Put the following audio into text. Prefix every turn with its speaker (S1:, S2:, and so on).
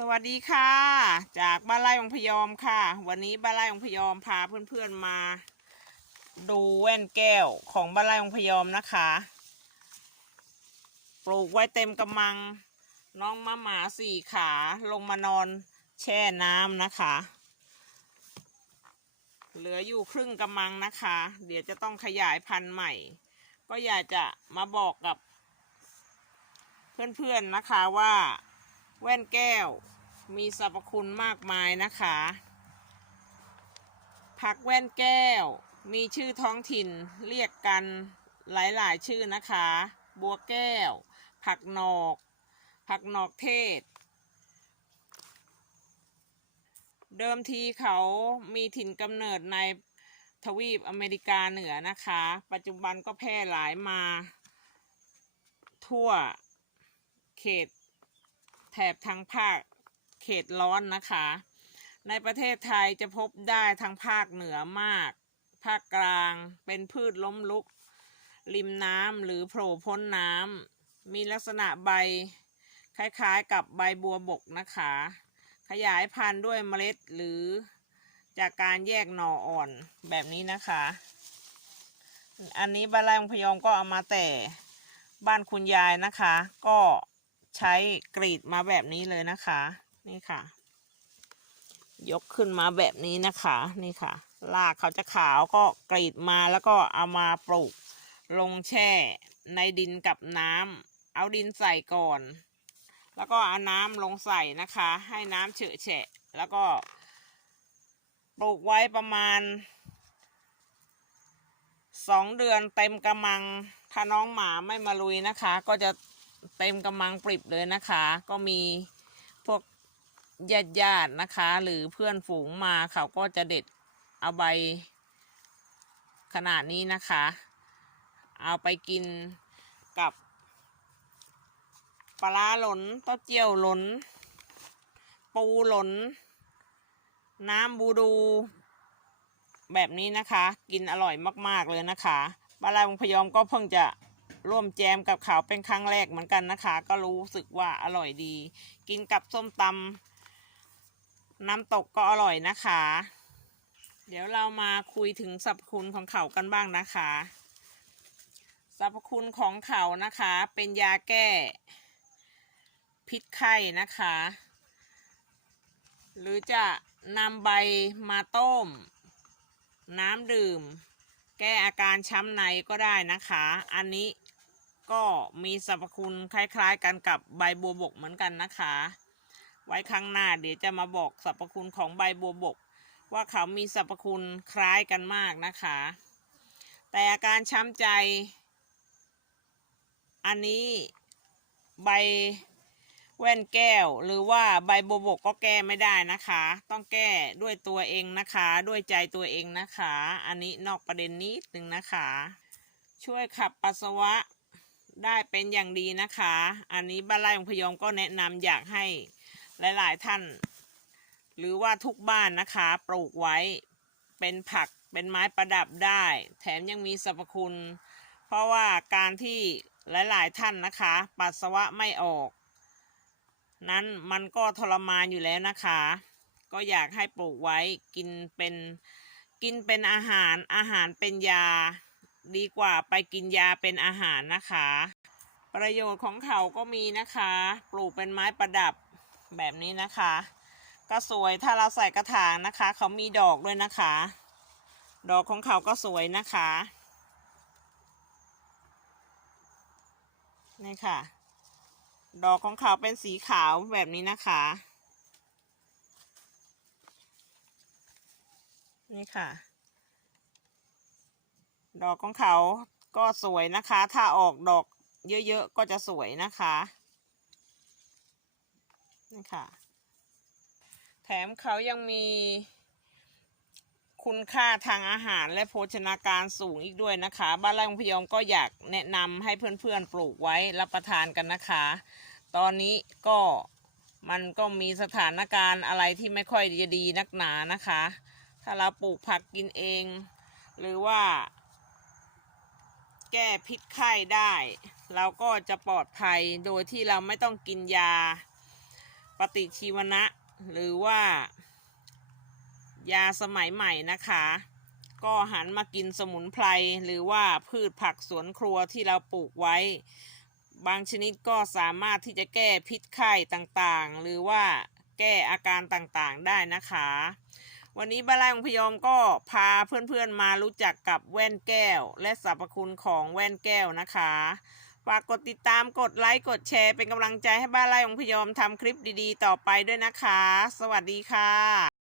S1: สวัสดีค่ะ จากบ้านไร่องพยอมค่ะ วันนี้บ้านไร่องพยอมพาเพื่อนๆมา ดูแว่นแก้วของบ้านไร่องพยอมนะคะ ปลูกไว้เต็มกำมัง น้องมะหมาสี่ขาลงมานอนแช่น้ำนะคะ เหลืออยู่ครึ่งกำมังนะคะ เดี๋ยวจะต้องขยายพันธุ์ใหม่ ก็อยากจะมาบอกกับ เพื่อนๆนะคะว่า แว่นแก้ว มีสรรพคุณมากมายนะคะ ผักแว่นแก้ว มีชื่อท้องถิ่นเรียกกันหลายๆ ชื่อนะคะ บัวแก้ว ผักนอก ผักนอกเทศ เดิมทีเขามีถิ่นกำเนิดในทวีปอเมริกาเหนือนะคะ ปัจจุบันก็แพร่หลายมาทั่วเขต แถบทางภาคเขตร้อนนะคะ ในประเทศไทยจะพบได้ทางภาคเหนือมาก ภาคกลางเป็นพืชล้มลุก ริมน้ำหรือโผล่พ้นน้ำมีลักษณะใบคล้ายๆกับใบบัวบกนะคะ ขยายพันธุ์ด้วยเมล็ดหรือจากการแยกหน่ออ่อนแบบนี้นะคะ อันนี้บ้านไร่องพยอมก็เอามาแต่บ้านคุณยายนะคะ ก็ ใช้กรีดมาแบบนี้เลยนะคะ นี่ค่ะ ยกขึ้นมาแบบนี้นะคะ นี่ค่ะรากเขาจะขาวก็กรีดมาแล้วก็เอามาปลูกลงแช่ในดินกับน้ำเอาดินใส่ก่อน แล้วก็เอาน้ำลงใส่นะคะ ให้น้ำเฉอะแฉะ แล้วก็ปลูกไว้ประมาณสองเดือนเต็มกำมัง ถ้าน้องหมาไม่มาลุยนะคะ ก็จะ เต็มกำมังปริบเลยนะคะ ก็มีพวกญาติญาตินะคะ หรือเพื่อนฝูงมาเขาก็จะเด็ดเอาใบขนาดนี้นะคะ เอาไปกินกับปลาหลนเต้าเจี้ยวหลน ปูหลน น้ำบูดู แบบนี้นะคะ กินอร่อยมาก ๆ เลยนะคะบาลายวงพยอมก็เพิ่งจะ ร่วมแจมกับเขาเป็นครั้งแรกเหมือนกันนะคะ ก็รู้สึกว่าอร่อยดี กินกับส้มตำน้ำตกก็อร่อยนะคะ เดี๋ยวเรามาคุยถึงสรรพคุณของเขากันบ้างนะคะ สรรพคุณของเขานะคะ เป็นยาแก้พิษไข้นะคะ หรือจะนำใบมาต้ม น้ำดื่ม แก้อาการช้ำในก็ได้นะคะ อันนี้ ก็มีสรรพคุณคล้ายๆ กันกับใบบัวบกเหมือนกันนะคะ ไว้ครั้งหน้าเดี๋ยวจะมาบอกสรรพคุณของใบบัวบก ว่าเขามีสรรพคุณคล้ายกันมากนะคะ แต่อาการช้ำใจ อันนี้ใบแว่นแก้วหรือว่าใบบัวบกก็แก้ไม่ได้นะคะ ต้องแก้ด้วยตัวเองนะคะ ด้วยใจตัวเองนะคะ อันนี้นอกประเด็นนิดนึงนะคะ ช่วยขับปัสสาวะ ได้เป็นอย่างดีนะคะ อันนี้บ้านไร่ของพยอมก็แนะนำอยากให้หลาย ๆ ท่าน หรือว่าทุกบ้านนะคะ ปลูกไว้เป็นผักเป็นไม้ประดับได้ แถมยังมีสรรพคุณ เพราะว่าการที่หลาย ๆ ท่านนะคะ ปัสสาวะไม่ออก นั้นมันก็ทรมานอยู่แล้วนะคะ ก็อยากให้ปลูกไว้กินเป็นกินเป็นอาหารอาหารเป็นยา ดีกว่าไปกินยาเป็นอาหารนะคะ ประโยชน์ของเขาก็มีนะคะ ปลูกเป็นไม้ประดับแบบนี้นะคะ ก็สวยถ้าเราใส่กระถางนะคะ เขามีดอกด้วยนะคะ ดอกของเขาก็สวยนะคะนี่ค่ะ ดอกของเขาเป็นสีขาวแบบนี้นะคะ นี่ค่ะ ดอกของเขาก็สวยนะคะ ถ้าออกดอกเยอะๆก็จะสวยนะคะนี่ค่ะ แถมเขายังมีคุณค่าทางอาหารและโภชนาการสูงอีกด้วยนะคะ บ้านไร่ของพยอมก็อยากแนะนำให้เพื่อนๆปลูกไว้รับประทานกันนะคะ ตอนนี้ก็มันก็มีสถานการณ์อะไรที่ไม่ค่อยจะดีนักหนานะคะ ถ้าเราปลูกผักกินเอง หรือว่า แก้พิษไข้ได้ เราก็จะปลอดภัยโดยที่เราไม่ต้องกินยาปฏิชีวนะ หรือว่า ยาสมัยใหม่นะคะ ก็หันมากินสมุนไพรหรือว่าพืชผักสวนครัวที่เราปลูกไว้ บางชนิดก็สามารถที่จะแก้พิษไข้ต่างๆ หรือว่าแก้อาการต่างๆได้นะคะ วันนี้บ้านไร่ของพยอมก็พาเพื่อนๆมารู้จักกับแว่นแก้ว และสรรพคุณของแว่นแก้วนะคะฝากกดติดตามกดไลค์กดแชร์เป็นกำลังใจให้บ้านไร่ของพยอมทำคลิปดีๆ ต่อไปด้วยนะคะ สวัสดีค่ะ